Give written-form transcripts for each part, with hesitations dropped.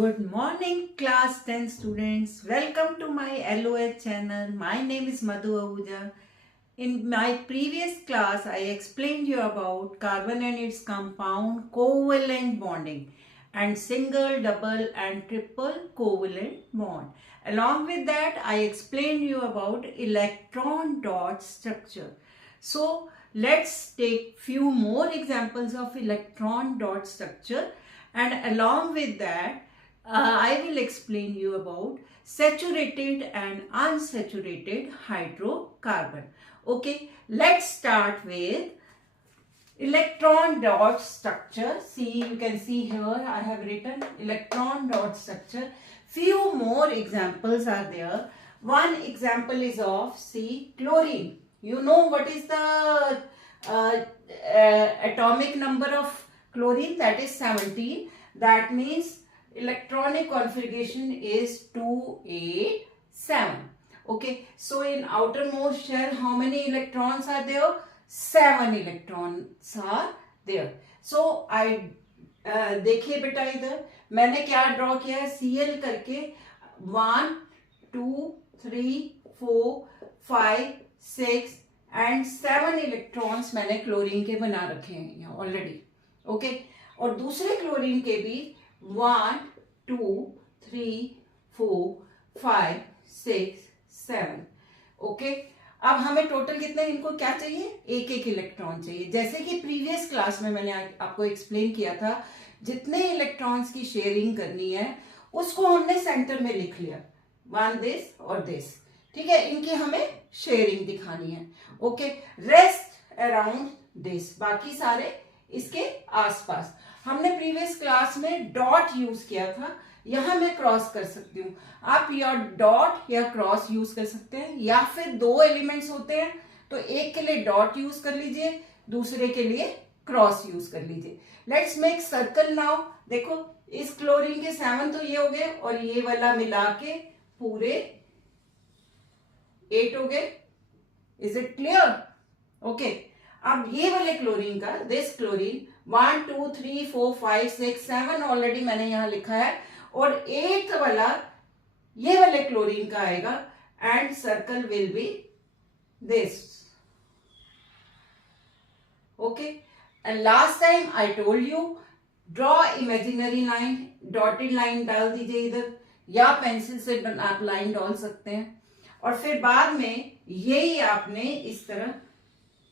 Good morning, class 10 students. Welcome to my LOH channel. My name is Madhu Ahuja. In my previous class, I explained you about carbon and its compound covalent bonding and single, double and triple covalent bond. Along with that, I explained you about electron dot structure. So, let's take few more examples of electron dot structure, and along with that, I will explain you about saturated and unsaturated hydrocarbon. Okay, let's start with electron dot structure. See, you can see here I have written electron dot structure. Few more examples are there. One example is of, see, chlorine. You know what is the atomic number of chlorine? That is 17. That means electronic configuration is 287. Okay, so in outermost shell how many electrons are there? 7 electrons are there. So I देखिए बेटा, इधर मैंने क्या draw किया है, Cl करके 1 2 3 4 5 6 and 7 electrons मैंने chlorine के बना रखे हैं यहाँ ऑलरेडी. ओके, और दूसरे क्लोरीन के भी 1 2 3 4 5 6 7. ओके, अब हमें टोटल कितने, इनको क्या चाहिए, एक एक इलेक्ट्रॉन चाहिए. जैसे कि प्रीवियस क्लास में मैंने आपको एक्सप्लेन किया था, जितने इलेक्ट्रॉन्स की शेयरिंग करनी है उसको हमने सेंटर में लिख लिया, वन दिस और दिस. ठीक है, इनकी हमें शेयरिंग दिखानी है. ओके, रेस्ट अराउंड दिस, बाकी सारे इसके आसपास. हमने प्रीवियस क्लास में डॉट यूज किया था, यहां मैं क्रॉस कर सकती हूँ. आप या डॉट या क्रॉस यूज कर सकते हैं, या फिर दो एलिमेंट्स होते हैं तो एक के लिए डॉट यूज कर लीजिए, दूसरे के लिए क्रॉस यूज कर लीजिए. Let's make circle now. देखो, इस क्लोरीन के 7 तो ये हो गए और ये वाला मिला के पूरे 8 हो गए. Is it clear? ओके, अब ये वाले क्लोरीन का, दिस क्लोरीन 1 2 3 4 5 6 7 ऑलरेडी मैंने यहां लिखा है, और 8th वाला ये वाले क्लोरीन का आएगा and circle will be this. Okay, and last time I told you, draw imaginary line, dotted line डाल दीजिए इधर, या पेंसिल से आप लाइन डाल सकते हैं. और फिर बाद में यही आपने इस तरह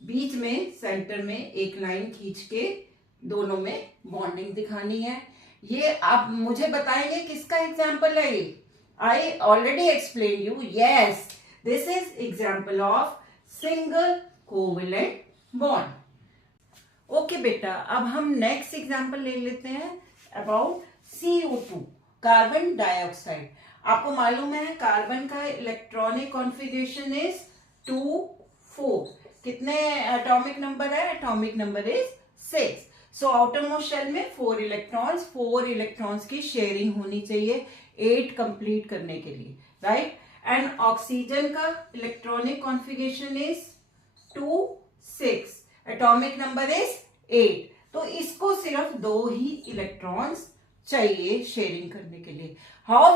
बीच में सेंटर में एक लाइन खींच के दोनों में बॉन्डिंग दिखानी है. ये आप मुझे बताएंगे किसका एग्जाम्पल है ये? I already explain you. Yes, this is example of single covalent bond. Okay बेटा, अब हम नेक्स्ट एग्जाम्पल ले लेते हैं अबाउट CO2, कार्बन डाइऑक्साइड. आपको मालूम है कार्बन का इलेक्ट्रॉनिक कॉन्फ़िगरेशन इज 2 4. कितने एटॉमिक नंबर है? Atomic number is 6. So outermost shell में 4 इलेक्ट्रॉन्स की शेयरिंग होनी चाहिए 8 कंप्लीट करने के लिए, राइट. एंड ऑक्सीजन का electronic configuration is 2 6, atomic number is 8. तो इसको सिर्फ 2 ही इलेक्ट्रॉन्स चाहिए शेयरिंग करने के लिए. How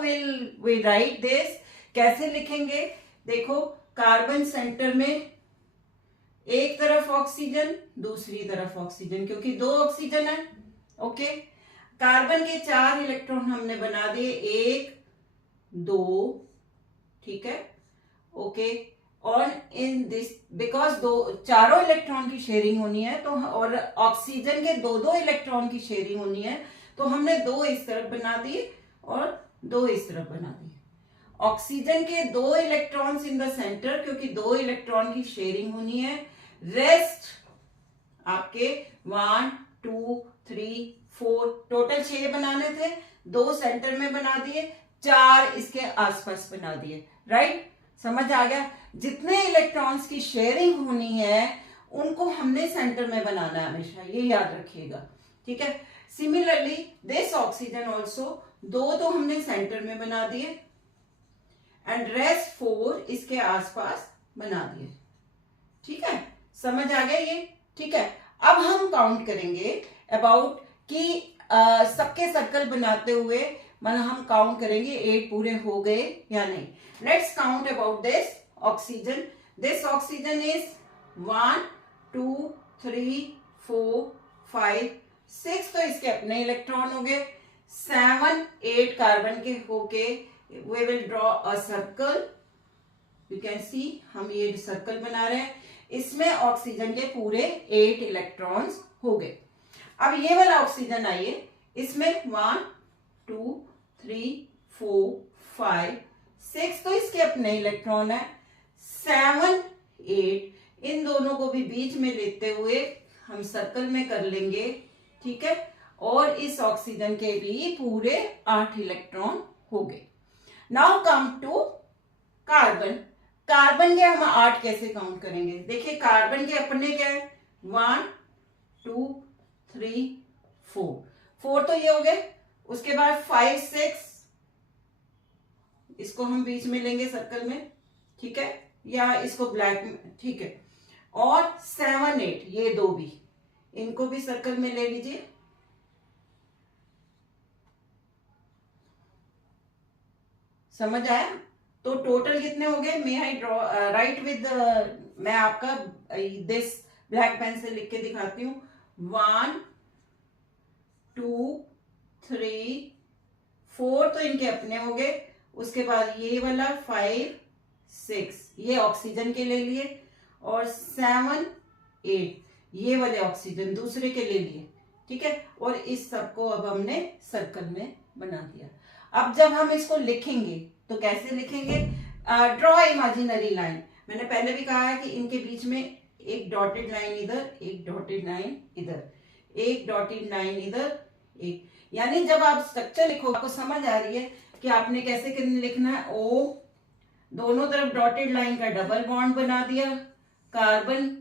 will we write this? कैसे लिखेंगे? देखो, कार्बन सेंटर में, एक तरफ ऑक्सीजन दूसरी तरफ ऑक्सीजन, क्योंकि 2 ऑक्सीजन है. ओके, कार्बन के 4 इलेक्ट्रॉन हमने बना दिए, 1 2, ठीक है. ओके, और इन दिस, बिकॉज चारों इलेक्ट्रॉन की शेयरिंग होनी है तो, और ऑक्सीजन के 2 इलेक्ट्रॉन की शेयरिंग होनी है, तो हमने 2 इस तरफ बना दिए और 2 इस तरफ बना दिए. ऑक्सीजन के 2 इलेक्ट्रॉन्स इन द सेंटर, क्योंकि 2 इलेक्ट्रॉन की शेयरिंग होनी है. रेस्ट आपके 1 2 3 4, टोटल 6 बनाने थे, 2 सेंटर में बना दिए, 4 इसके आसपास बना दिए, राइट. समझ आ गया? जितने इलेक्ट्रॉन्स की शेयरिंग होनी है उनको हमने सेंटर में बनाना है हमेशा, ये याद रखिएगा. ठीक है. सिमिलरली दिस ऑक्सीजन ऑल्सो, 2 तो हमने सेंटर में बना दिए एंड रेस्ट 4 इसके आसपास बना दिए. ठीक है, समझ आ गया ये? ठीक है. अब हम काउंट करेंगे अबाउट कि सबके सर्कल बनाते हुए मतलब हम काउंट करेंगे 8 पूरे हो गए या नहीं. Let's count about this oxygen. This oxygen is 1 2 3 4 5 6, तो इसके अपने इलेक्ट्रॉन हो गए. 7 8 कार्बन के होके we will draw a circle. You can see हम ये सर्कल बना रहे हैं. इसमें ऑक्सीजन के पूरे 8 इलेक्ट्रॉन्स हो गए. अब ये वाला ऑक्सीजन आइए, इसमें 1 2 3 4 5 6, तो इसके अपने इलेक्ट्रॉन है. 7 8 इन दोनों को भी बीच में लेते हुए हम सर्कल में कर लेंगे. ठीक है, और इस ऑक्सीजन के भी पूरे 8 इलेक्ट्रॉन हो गए. Now come to carbon. Carbon के हम 8 कैसे काउंट करेंगे? देखिए कार्बन के अपने क्या है, 1 2 3 4 4 तो ये हो गए. उसके बाद 5 6 इसको हम बीच में लेंगे सर्कल में. ठीक है, या इसको ब्लैक में. ठीक है, और 7 8 ये दो भी, इनको भी सर्कल में ले लीजिए. समझ आया? तो टोटल कितने हो गए? मे आई ड्रॉ राइट विद, मैं आपका दिस ब्लैक पेन से लिख के दिखाती हूँ. 1 2 3 4 तो इनके अपने हो गए. उसके बाद ये वाला 5 6 ये ऑक्सीजन के ले लिए, और 7 8 ये वाले ऑक्सीजन दूसरे के ले लिए. ठीक है, और इस सबको अब हमने सर्कल में बना दिया. अब जब हम इसको लिखेंगे तो कैसे लिखेंगे? Draw imaginary line. मैंने पहले भी कहा है कि इनके बीच में एक डॉटेड लाइन इधर, एक डॉटेड लाइन इधर, एक डॉटेड लाइन इधर, एक. यानी जब आप स्ट्रक्चर लिखो आपको समझ आ रही है कि आपने कैसे लिखना है. ओ दोनों तरफ डॉटेड लाइन का डबल बॉन्ड बना दिया, कार्बन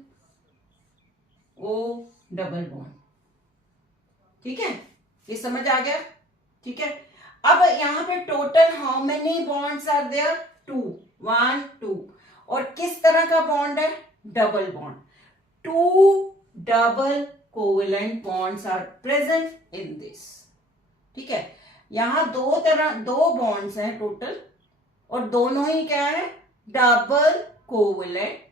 ओ डबल बॉन्ड. ठीक है, ये समझ आ गया. ठीक है, अब यहां पे total how many bonds are there? 2 1 2. और किस तरह का बॉन्ड है? Double bond. 2 double covalent bonds are present in this. ठीक है, यहां दो बॉन्ड्स हैं टोटल, और दोनों ही क्या है? Double covalent.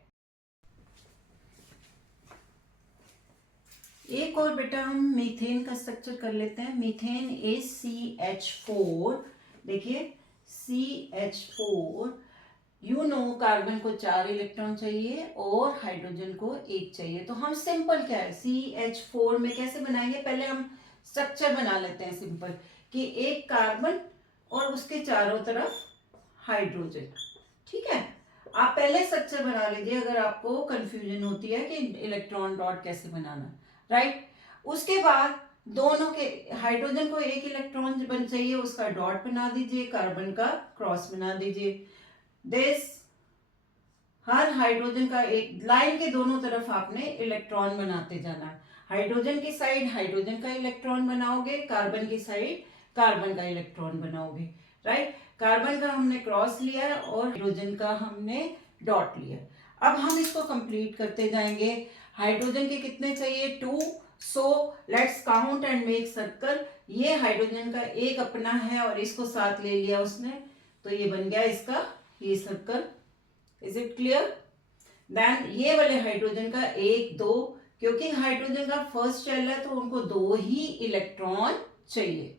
एक और बेटा हम मीथेन का स्ट्रक्चर कर लेते हैं. Methane is CH4. देखिए CH4, यू नो कार्बन को 4 इलेक्ट्रॉन चाहिए और हाइड्रोजन को 1 चाहिए. तो हम सिंपल क्या है CH4 में कैसे बनाएंगे? पहले हम स्ट्रक्चर बना लेते हैं सिंपल, कि एक कार्बन और उसके चारों तरफ हाइड्रोजन. ठीक है, आप पहले स्ट्रक्चर बना लीजिए अगर आपको कंफ्यूजन होती है कि इलेक्ट्रॉन डॉट कैसे बनाना. राइट, उसके बाद दोनों के हाइड्रोजन को 1 इलेक्ट्रॉन बन चाहिए, उसका डॉट बना दीजिए, कार्बन का क्रॉस बना दीजिए. दिस हर हाइड्रोजन का एक लाइन के दोनों तरफ आपने इलेक्ट्रॉन बनाते जाना. हाइड्रोजन की साइड हाइड्रोजन का इलेक्ट्रॉन बनाओगे, कार्बन की साइड कार्बन का इलेक्ट्रॉन बनाओगे. राइट, कार्बन का हमने क्रॉस लिया और हाइड्रोजन का हमने डॉट लिया. अब हम इसको कंप्लीट करते जाएंगे. हाइड्रोजन के कितने चाहिए? 2. So let's count and make circle. ये हाइड्रोजन का एक अपना है और इसको साथ ले लिया उसने, तो ये बन गया इसका ये circle. Is it clear? Then ये वाले हाइड्रोजन का 1 2, क्योंकि हाइड्रोजन का फर्स्ट शेल है तो उनको 2 ही इलेक्ट्रॉन चाहिए,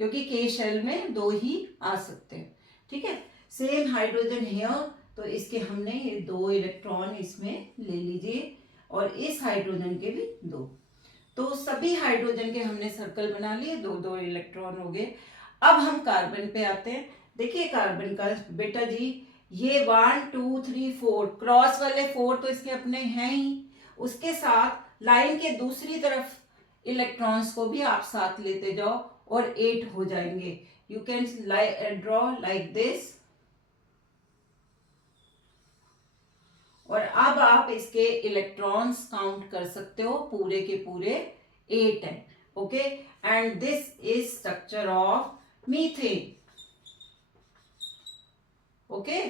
क्योंकि के शेल में 2 ही आ सकते हैं. ठीक है, सेम हाइड्रोजन हियर, तो इसके हमने ये 2 इलेक्ट्रॉन इसमें ले लीजिए, और इस हाइड्रोजन के भी 2. तो सभी हाइड्रोजन के हमने सर्कल बना लिए, 2 2 इलेक्ट्रॉन हो गए. अब हम कार्बन पे आते हैं. देखिए कार्बन का बेटा जी, ये 1 2 3 4 क्रॉस वाले 4 तो इसके अपने हैं ही, उसके साथ लाइन के दूसरी तरफ इलेक्ट्रॉन्स को भी आप साथ लेते जाओ और 8 हो जाएंगे. You can draw like this. और अब आप इसके इलेक्ट्रॉन्स काउंट कर सकते हो, पूरे के पूरे 8 है. Okay, and this is structure of methane. Okay,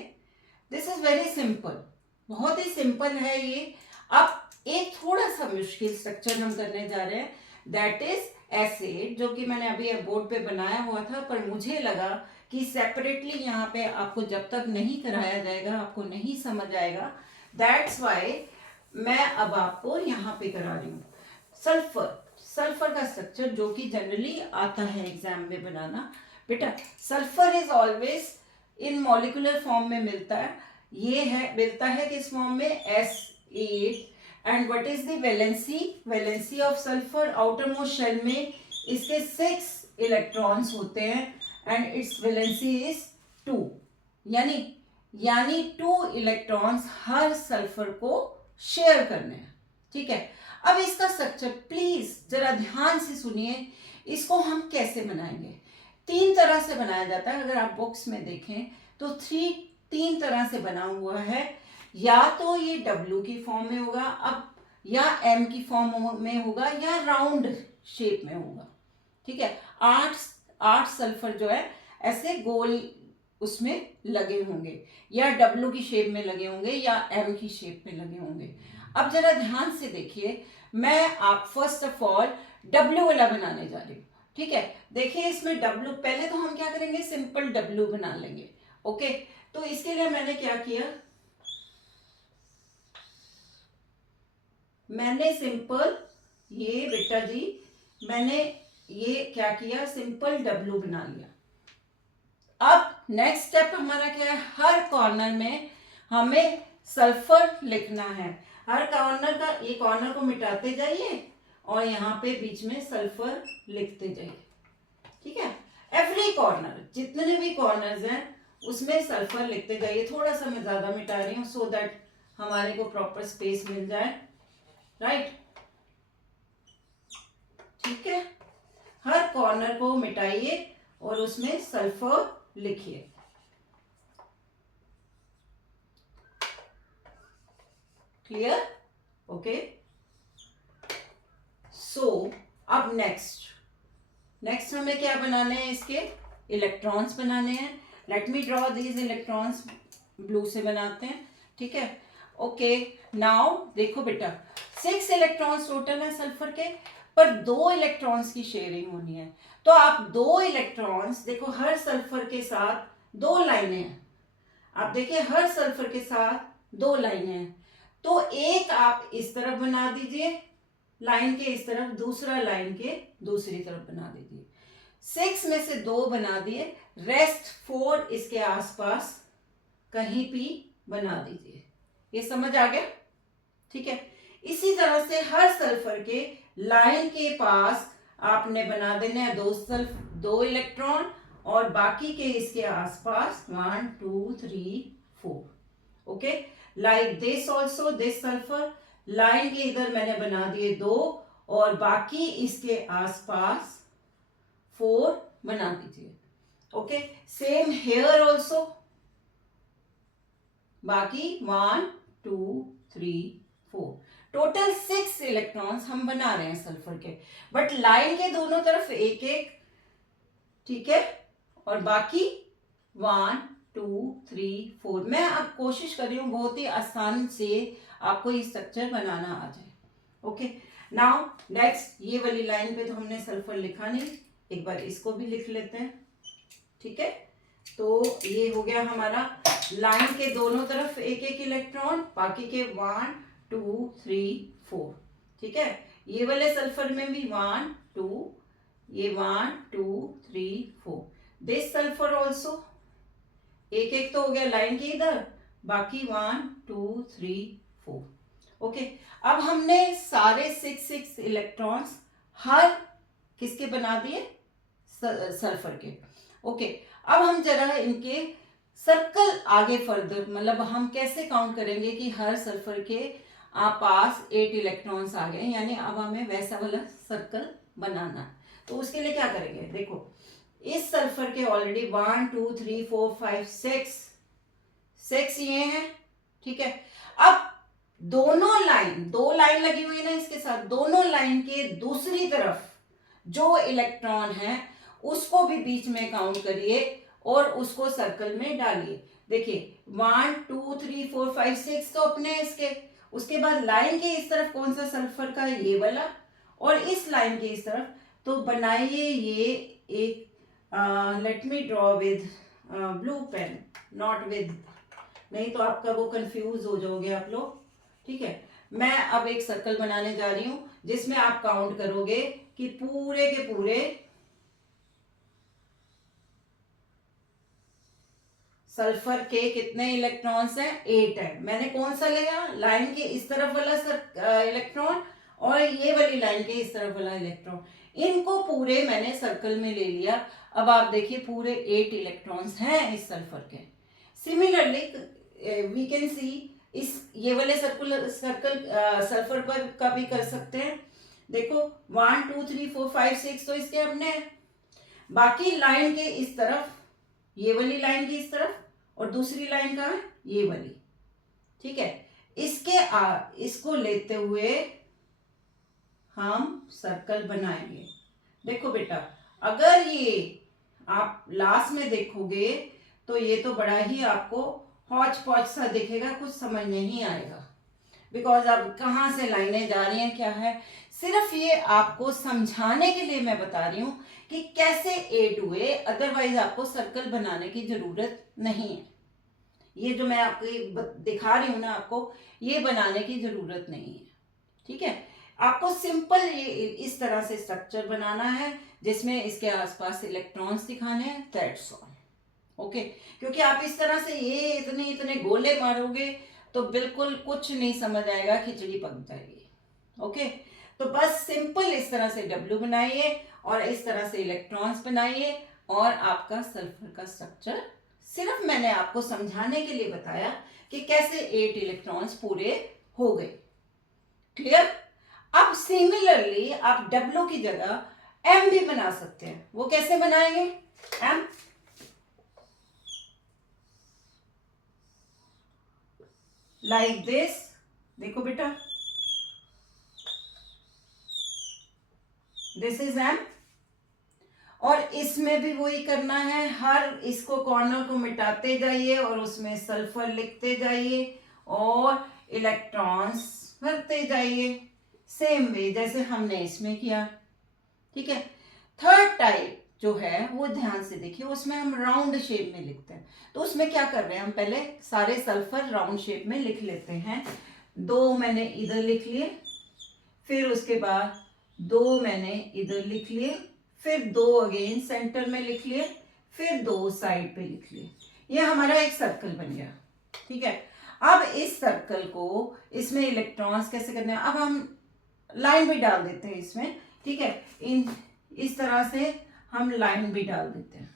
this is very simple, बहुत ही सिंपल है ये. अब एक थोड़ा सा मुश्किल स्ट्रक्चर हम करने जा रहे हैं, दैट इज एसिड, जो कि मैंने अभी बोर्ड पे बनाया हुआ था, पर मुझे लगा कि सेपरेटली यहाँ पे आपको जब तक नहीं कराया जाएगा आपको नहीं समझ आएगा, दैट्स वाई मैं अब आपको यहाँ पे करा रही हूँ। सल्फर का स्ट्रक्चर जो कि जनरली आता है एग्जाम में बनाना। बेटा sulphur is always in molecular form में मिलता है, ये है मिलता है किस फॉर्म में, S8। And what is the valency of sulphur, outermost shell में इसके 6 इलेक्ट्रॉन्स होते हैं एंड इट्स वैलेंसी इज 2, यानी 2 इलेक्ट्रॉन्स हर सल्फर को शेयर करने हैं। ठीक है, अब इसका स्ट्रक्चर प्लीज जरा ध्यान से सुनिए, इसको हम कैसे बनाएंगे। 3 तरह से बनाया जाता है, अगर आप बुक्स में देखें तो 3 तरह से बना हुआ है, या तो ये W की फॉर्म में होगा, अब या M की फॉर्म में होगा, या राउंड शेप में होगा। ठीक है, 8 सल्फर जो है ऐसे गोल उसमें लगे होंगे, या W की शेप में लगे होंगे, या M की शेप में लगे होंगे। अब जरा ध्यान से देखिए, मैं आप फर्स्ट ऑफ ऑल W वाला बनाने जा रही हूँ। ठीक है, देखिए इसमें W, पहले तो हम क्या करेंगे, सिंपल W बना लेंगे। ओके, तो इसके लिए मैंने क्या किया, मैंने सिंपल ये बेटा जी मैंने ये क्या किया, सिंपल W बना लिया। अब नेक्स्ट स्टेप हमारा क्या है, हर कॉर्नर में हमें सल्फर लिखना है। हर कॉर्नर का एक कॉर्नर को मिटाते जाइए और यहाँ पे बीच में सल्फर लिखते जाइए। ठीक है, एवरी कॉर्नर, जितने भी कॉर्नर्स हैं उसमें सल्फर लिखते जाइए। थोड़ा सा मैं ज्यादा मिटा रही हूँ सो दैट हमारे को प्रॉपर स्पेस मिल जाए, राइट। ठीक है, हर कॉर्नर को मिटाइए और उसमें सल्फर लिखिए। क्लियर? ओके, सो अब नेक्स्ट हमें क्या बनाने हैं, इसके इलेक्ट्रॉन्स बनाने हैं। Late me draw these electrons, blue से बनाते हैं। ठीक है, ओके, नाउ देखो बेटा 6 इलेक्ट्रॉन्स टोटल है सल्फर के, पर 2 इलेक्ट्रॉन्स की शेयरिंग होनी है। तो आप 2 इलेक्ट्रॉन्स देखो, हर सल्फर के साथ 2 लाइनें हैं। आप देखिए हर सल्फर के साथ 2 लाइनें हैं, तो एक आप इस तरफ बना दीजिए लाइन के इस तरफ, दूसरा लाइन के दूसरी तरफ बना दीजिए। 6 में से 2 बना दिए, रेस्ट 4 इसके आसपास कहीं भी बना दीजिए। ये समझ आ गया? ठीक है, इसी तरह से हर सल्फर के लाइन के पास आपने बना देना है 2 इलेक्ट्रॉन, और बाकी के इसके आसपास 1 2 3 4। Okay, like this also, this sulphur line के इधर मैंने बना दिए 2 और बाकी इसके आसपास 4 बना दीजिए। ओके, सेम हेयर ऑल्सो, बाकी 1 2 3 4, टोटल 6 इलेक्ट्रॉन्स हम बना रहे हैं सल्फर के, बट लाइन के दोनों तरफ एक एक। ठीक है, और बाकी 1 2 3 4। मैं अब कोशिश कर रही हूँ बहुत ही आसान से आपको ये स्ट्रक्चर बनाना आ जाए। ओके, नाउ नेक्स्ट ये वाली लाइन पे तो हमने सल्फर लिखा नहीं, एक बार इसको भी लिख लेते हैं। ठीक है, तो ये हो गया हमारा लाइन के दोनों तरफ एक एक इलेक्ट्रॉन, बाकी के 1 2 3 4। ठीक है, ये वाले सल्फर में भी 1 2, ये 1 2 3 4। दिस सल्फर ऑल्सो एक एक तो हो गया लाइन के इधर, बाकी 1 2 3 4। ओके, अब हमने सारे 6 इलेक्ट्रॉन्स हर किसके बना दिए, सल्फर के। ओके, अब हम जरा इनके सर्कल आगे फर्दर, मतलब हम कैसे काउंट करेंगे कि हर सल्फर के पास 8 इलेक्ट्रॉन्स आ गए, यानी अब हमें वैसा वाला सर्कल बनाना है। तो उसके लिए क्या करेंगे, देखो इस सल्फर के ऑलरेडी 1 2 3 4 5 6 ये हैं। ठीक है, अब दो लाइन लगी हुई है ना इसके साथ, दोनों लाइन के दूसरी तरफ जो इलेक्ट्रॉन है उसको भी बीच में काउंट करिए और उसको सर्कल में डालिए। देखिए 1 2 3 4 5 6 तो अपने इसके, उसके बाद लाइन के इस तरफ कौन सा सल्फर का, ये वाला, और इस लाइन के इस तरफ, तो बनाइए ये एक, let me draw with blue pen, not with, नहीं तो आपका वो कंफ्यूज हो जाओगे आप लोग। ठीक है, मैं अब एक सर्कल बनाने जा रही हूं जिसमें आप काउंट करोगे कि पूरे के पूरे सल्फर के कितने इलेक्ट्रॉन्स हैं, 8 है। मैंने कौन सा लिया, लाइन के इस तरफ वाला इलेक्ट्रॉन और ये वाली लाइन के इस तरफ वाला इलेक्ट्रॉन, इनको पूरे मैंने सर्कल में ले लिया। अब आप देखिए पूरे 8 इलेक्ट्रॉन्स हैं इस सल्फर के। सिमिलरली वी कैन सी इस ये वाले सर्कल सल्फर पर का भी कर सकते हैं। देखो 1 2 3 4 5 6 तो इसके अपने हैं। बाकी लाइन के इस तरफ, ये वाली लाइन की इस तरफ, और दूसरी लाइन कहाँ है, ये वाली। ठीक है, इसको लेते हुए हम सर्कल बनाएंगे। देखो बेटा, अगर ये आप लास्ट में देखोगे तो ये तो बड़ा ही आपको हौच पौच सा दिखेगा, कुछ समझ नहीं आएगा, बिकॉज अब कहाँ से लाइनें जा रही हैं क्या है। सिर्फ ये आपको समझाने के लिए मैं बता रही हूं कि कैसे 8 हुए, अदरवाइज आपको सर्कल बनाने की जरूरत नहीं है। ये जो मैं आपको दिखा रही हूं ना, आपको ये बनाने की जरूरत नहीं है। ठीक है, आपको सिंपल ये इस तरह से स्ट्रक्चर बनाना है जिसमें इसके आसपास इलेक्ट्रॉन्स दिखाने हैं, दैट्स ऑल। ओके, क्योंकि आप इस तरह से ये इतने इतने गोले मारोगे तो बिल्कुल कुछ नहीं समझ आएगा, खिचड़ी पक जाएगी। ओके, तो बस सिंपल इस तरह से डब्ल्यू बनाइए और इस तरह से इलेक्ट्रॉन्स बनाइए और आपका सल्फर का स्ट्रक्चर सिर्फ मैंने आपको समझाने के लिए बताया कि कैसे 8 इलेक्ट्रॉन्स पूरे हो गए। क्लियर? अब सिमिलरली आप डब्ल्यू की जगह एम भी बना सकते हैं। वो कैसे बनाएंगे? Am like this. देखो बेटा, दिस इज एम, और इसमें भी वही करना है, हर इसको कॉर्नर को मिटाते जाइए और उसमें सल्फर लिखते जाइए और इलेक्ट्रॉन्स भरते जाइए, सेम वे जैसे हमने इसमें किया। ठीक है, थर्ड टाइप जो है वो ध्यान से देखिए, उसमें हम राउंड शेप में लिखते हैं। तो उसमें क्या कर रहे हैं, हम पहले सारे सल्फर राउंड शेप में लिख लेते हैं। 2 मैंने इधर लिख लिए, फिर उसके बाद 2 मैंने इधर लिख लिए, फिर 2 अगेन सेंटर में लिख लिए, फिर 2 साइड पे लिख लिए। ये हमारा एक सर्कल बन गया। ठीक है, अब इस सर्कल को, इसमें इलेक्ट्रॉन्स कैसे करने हैं, अब हम लाइन भी डाल देते हैं इसमें। ठीक है, इस तरह से हम लाइन भी डाल देते हैं।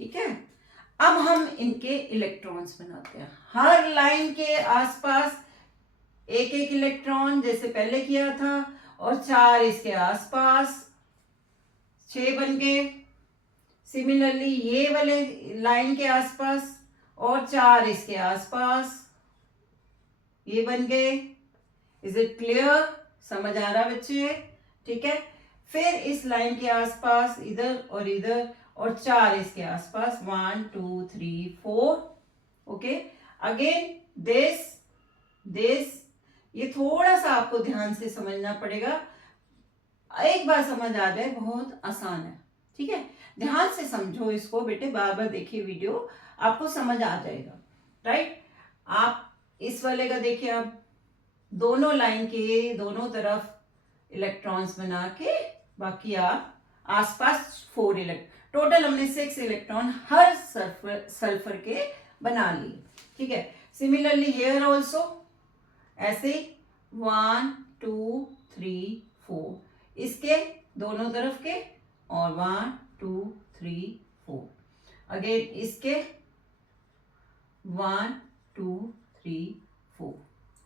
ठीक है, अब हम इनके इलेक्ट्रॉन्स बनाते हैं। हर लाइन के आसपास एक एक इलेक्ट्रॉन जैसे पहले किया था, और 4 इसके आसपास, 6 बन गए। सिमिलरली ये वाले लाइन के आसपास और 4 इसके आसपास, ये बन गए। Is it clear? समझ आ रहा बच्चे? ठीक है, फिर इस लाइन के आसपास इधर और इधर, और 4 इसके आसपास, 1 2 3 4। Okay, again this this. ये थोड़ा सा आपको ध्यान से समझना पड़ेगा, एक बार समझ आ जाए बहुत आसान है। ठीक है, ध्यान से समझो इसको बेटे, बार बार देखिए वीडियो, आपको समझ आ जाएगा। राइट, आप इस वाले का देखिए, आप दोनों लाइन के दोनों तरफ इलेक्ट्रॉन्स बना के, बाकी आप आसपास 4 इलेक्ट्रॉन, टोटल हमने 6 इलेक्ट्रॉन हर सल्फर के बना लिए। ठीक है, सिमिलरली हेयर ऑल्सो ऐसे 1 2 3 4 इसके दोनों तरफ के, और 1 2 3 4 अगेन इसके 1 2 3 4।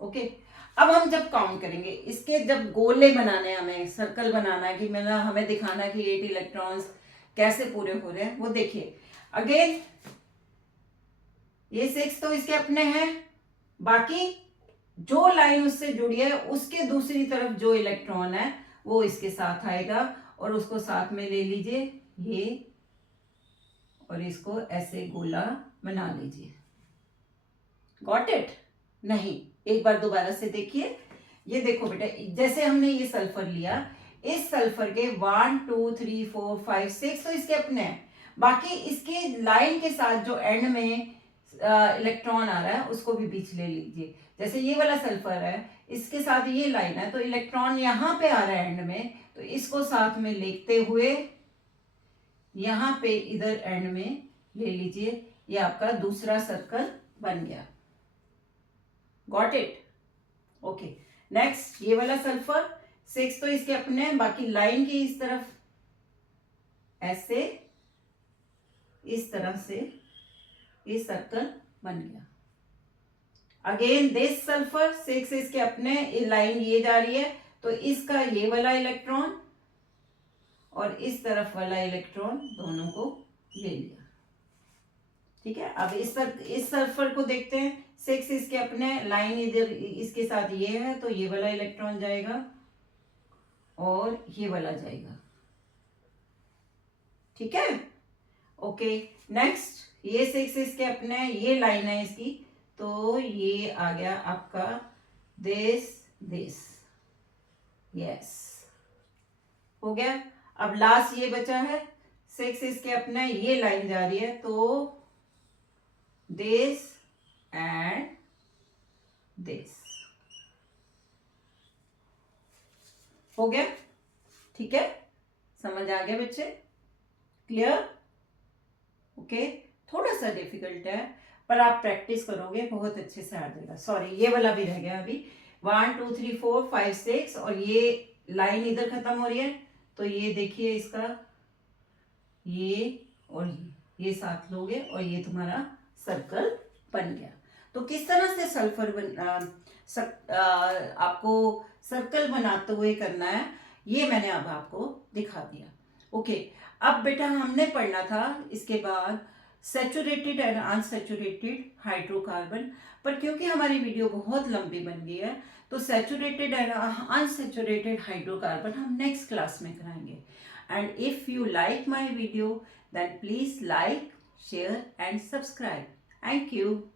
ओके, अब हम जब काउंट करेंगे इसके, जब गोले बनाने, हमें सर्कल बनाना है कि मैंने हमें दिखाना कि 8 इलेक्ट्रॉन्स कैसे पूरे हो रहे हैं, वो देखिए। अगेन ये 6 तो इसके अपने हैं, बाकी जो लाइन उससे जुड़ी है उसके दूसरी तरफ जो इलेक्ट्रॉन है वो इसके साथ आएगा, और उसको साथ में ले लीजिए ये, और इसको ऐसे गोला बना लीजिए। Got it? नहीं, एक बार दोबारा से देखिए, ये देखो बेटा, जैसे हमने ये सल्फर लिया, इस सल्फर के 1 2 3 4 5 6 तो इसके अपने हैं, बाकी इसके लाइन के साथ जो एंड में इलेक्ट्रॉन आ रहा है उसको भी बीच ले लीजिए। जैसे ये वाला सल्फर है, इसके साथ ये लाइन है, तो इलेक्ट्रॉन यहाँ पे आ रहा है एंड में, तो इसको साथ में लेते हुए यहाँ पे इधर एंड में ले लीजिए। ये आपका दूसरा सर्कल बन गया। Got it? ओके, नेक्स्ट ये वाला सल्फर 6 तो इसके अपने हैं, बाकी लाइन की इस तरफ ऐसे इस तरह से ये सर्कल बन गया। अगेन दिस सल्फर 6 इसके अपने, ये लाइन ये जा रही है, तो इसका ये वाला इलेक्ट्रॉन और इस तरफ वाला इलेक्ट्रॉन दोनों को ले लिया। ठीक है, अब इस सल्फर को देखते हैं। 6 इसके अपने, लाइन इधर इसके साथ ये है, तो ये वाला इलेक्ट्रॉन जाएगा और ये वाला जाएगा। ठीक है, ओके। नेक्स्ट ये 6 इसके अपने, ये लाइन है इसकी, तो ये आ गया आपका दिस यस, हो गया। अब लास्ट ये बचा है 6 इसके अपने, ये लाइन जा रही है, तो दिस एंड दिस हो गया। ठीक है, समझ आ गया बच्चे? क्लियर? ओके, थोड़ा सा डिफिकल्ट है, पर आप प्रैक्टिस करोगे बहुत अच्छे से आ जाएगा। सॉरी, ये वाला भी रह गया अभी। 1 2 3 4 5 6 और ये लाइन इधर खत्म हो रही है, तो ये देखिए इसका ये और ये साथ लोगे और ये तुम्हारा सर्कल बन गया। तो किस तरह से आपको सर्कल बनाते हुए करना है, ये मैंने अब आपको दिखा दिया। ओके, अब बेटा हमने पढ़ना था इसके बाद सैचुरेटेड एंड अनसैचुरेटेड हाइड्रोकार्बन, पर क्योंकि हमारी वीडियो बहुत लंबी बन गई है, तो सैचुरेटेड एंड अनसैचुरेटेड हाइड्रोकार्बन हम नेक्स्ट क्लास में कराएंगे। And if you like my video, then please like, share and subscribe. Thank you.